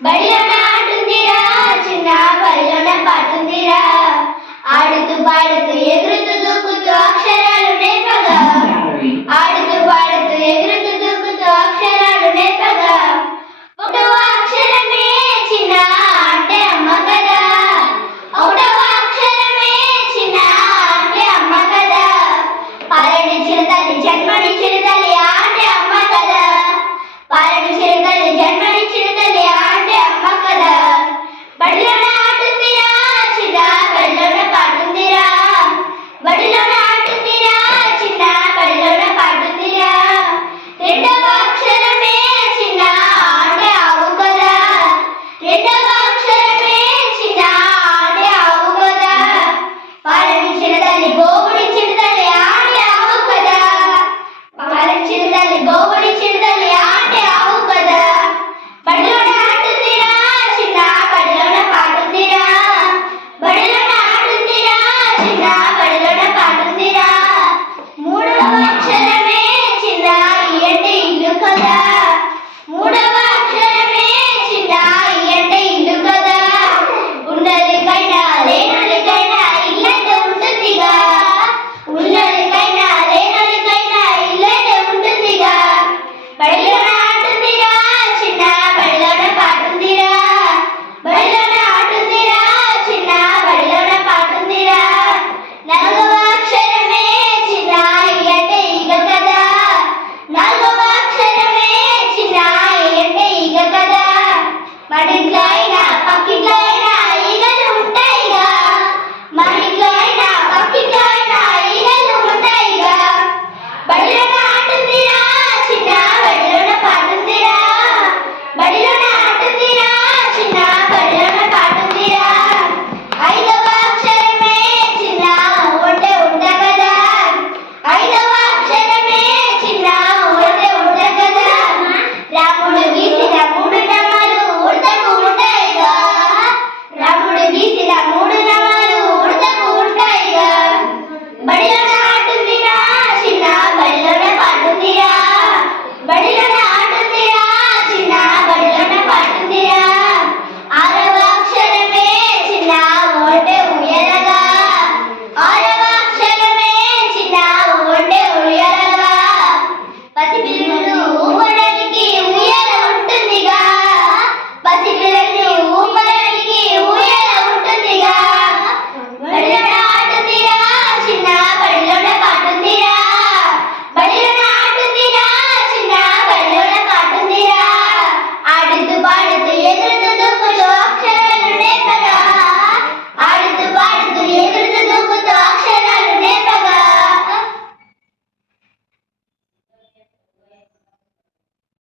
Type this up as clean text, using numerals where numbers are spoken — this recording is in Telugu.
బడిలోన ఆడుతుందిరా చిన్న బడిలోన పాడుతుందిరా ఆడుతూ పాడుతూ ఎగురుతూ దూకుతూ అక్షరాలు నేర్పగా ఆడుతూ పాడుతూ ఎగురుతూ దూకుతూ అక్షరాలు నేర్పగా ఒకటవ అక్షరమే చిన్న అంటే అమ్మ కదా ఒకటవ అక్షరమే చిన్న అంటే అమ్మ కదా పాలనిచ్చిన తల్లి జన్మనిచ్చిన తల్లి అంటే అమ్మ కదా పాలనిచ్చిన తల్లి జన్మనిచ్చిన తల్లి అంటే అమ్మ కదా బడిలోన ఆడుతుందిరా చిన్న బడిలోన పాడుతుందిరా బడిలోన ఆడుతుందిరా చిన్న బడిలోన పాడుతుందిరా రెండవ అక్షరమే చిన్న అంటే ఆవు కదా రెండవ అక్షరమే చిన్న అంటే ఆవు కదా పాలనిచ్చిన తల్లి గోవుడిచ్చిన తల్లి అంటే ఆవు కదా పాలనిచ్చిన తల్లి గోవు